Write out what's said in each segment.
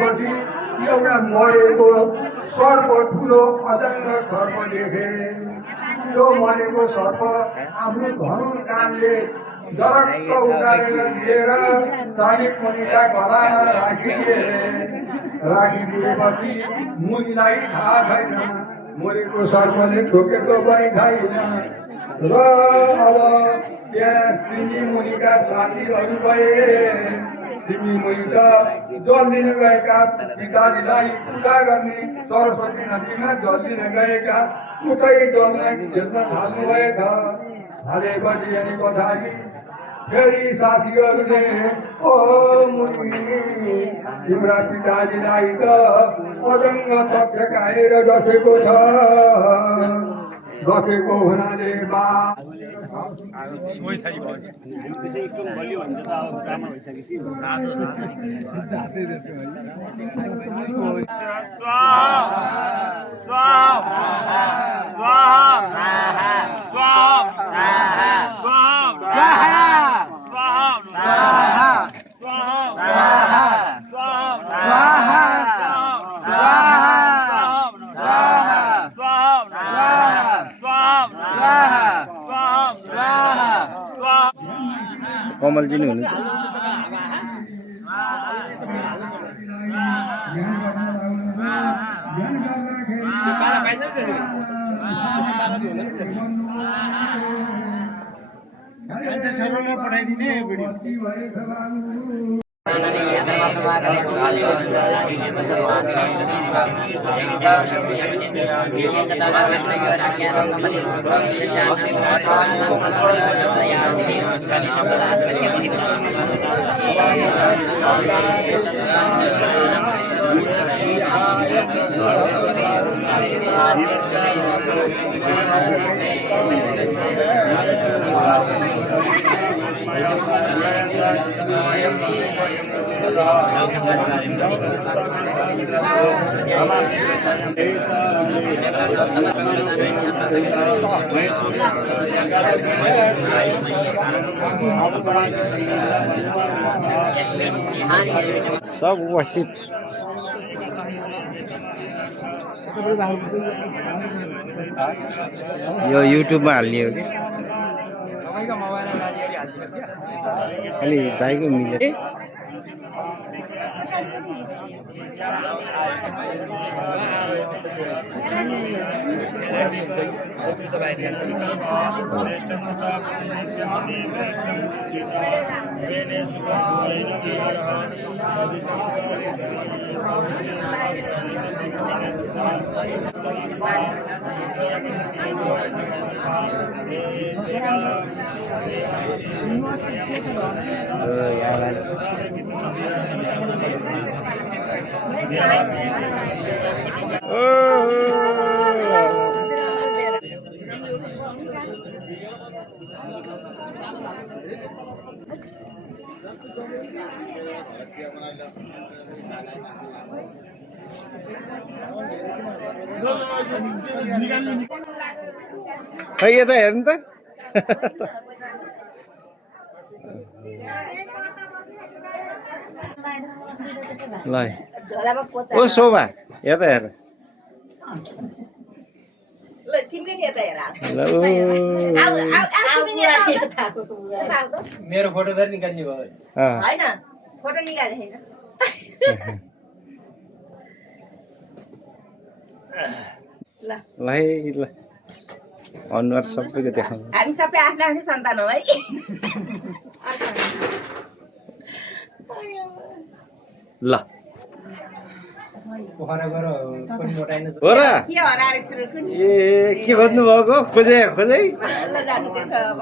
पछि एउटा मरेको सर्प ठुलो अजङ्ग सर्प देखे। त्यो मरेको सर्प आफ्नो धनु कानले जरक्क उकालेर लिएर चालिक मुनिका गलामा राखिदिएपछि मुनिलाई थाहा छैन, मरेको सर्पले ठोकेको पनि छैन। र अब त्यहाँ सिमी मुनिका साथीहरू गए। सिमी मुनि त जल लिन गएका पिताजीलाई पूजा गर्ने सरस्वती नदीमा जल लिन गएका उतै जलमा खेल्न थाल्नुभएका। थालेपछि अनि पछाडि फेरि साथीहरूले ओ मुनि, तिम्रा पिताजीलाई त अजङ्ग तथ्य खाएर डसेको छ। बसेको हुनाले बा कमलजी नै हुनुहुन्छ। पठाइदिने सब उपस्थित यो युट्युबमा हाल्ने हो कि अलि दाइको मिले खै यता हेर्नु त ल ओ शोभा यता हेर मेरो फोटो त निकाल्ने भयो हैन फोटो निकाले हैन ल ल अनुहार सबैको देखाउनु हामी सबै आफ्नो आफ्नो सन्तान हो है ल हो र के हराएर छु कुन ए के खोज्नु भएको खोजे खोजे ल जानु त्यसो अब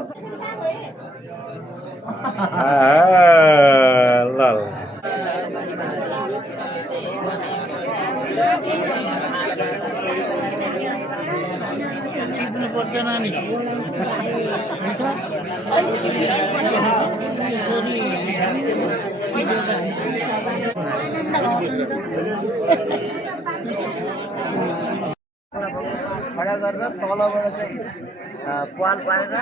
ल ल खडा गरेर तलबाट चाहिँ पाल पारेर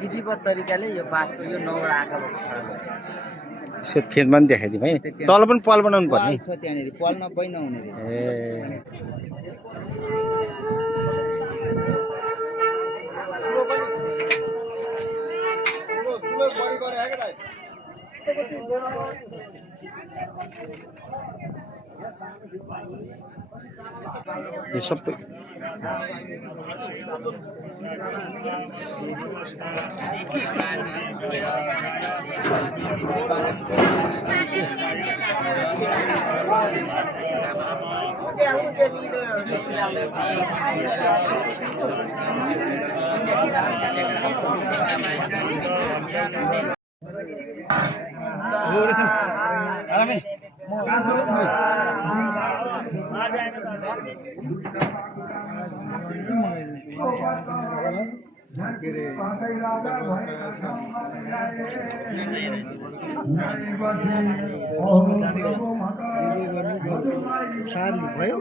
विधिवत तरिकाले यो बाँसको यो 9 वटा आँखा भएको खडा गर्छ। यसो फेदमा पनि देखाइदिउँ है तल पनि पाल बनाउनु पर्ने छ त्यहाँनिर पाल नपाइ नहुने रे ए यो सबै भयो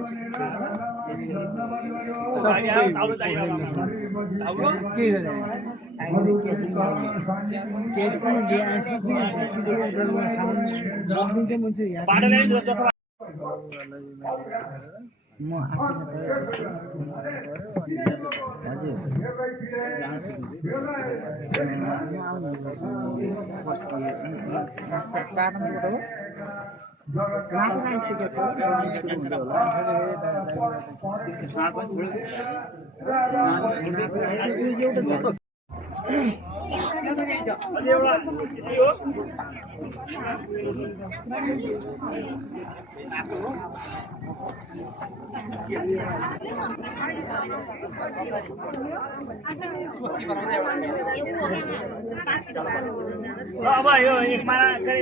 अब यो एक माला के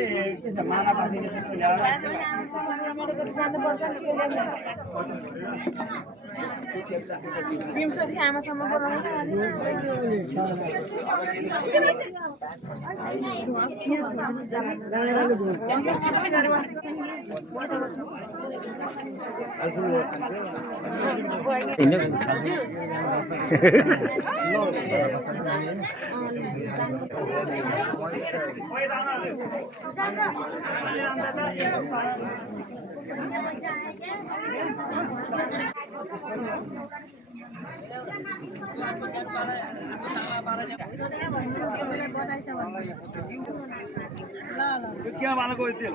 छ माला पार्टी क्या वाला कोई तेल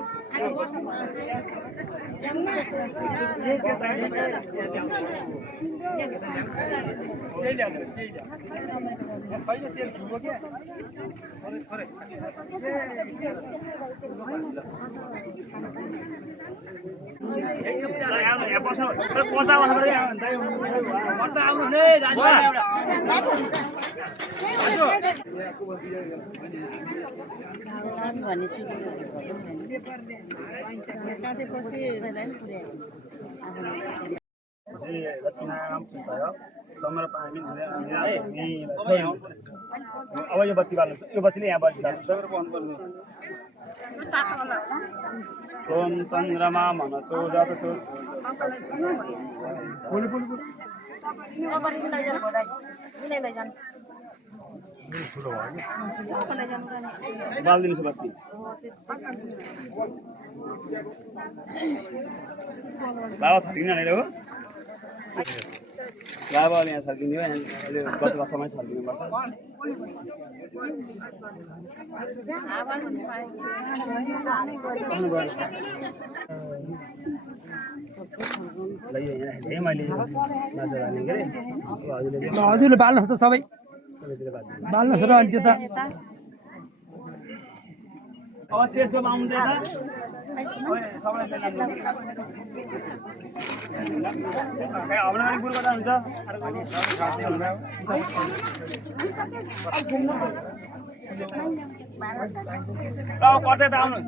अब यो बत्ती बाल्नु यो बत्तीले यहाँ बत्ती बाल्नु ओम चन्द्रमा मनसो जतसो बाल्दिनुहोस् बत्ती बाबा छर्किने भनेर हो बाबा यहाँ छर्किने हो अहिले गछमा छर्किनु पर्छ हजुरले बाल्नुहोस् त सबै बाल्नुहोस् र अनि त्यो त अब शेषमा आउँदैन पर्दै त आउनु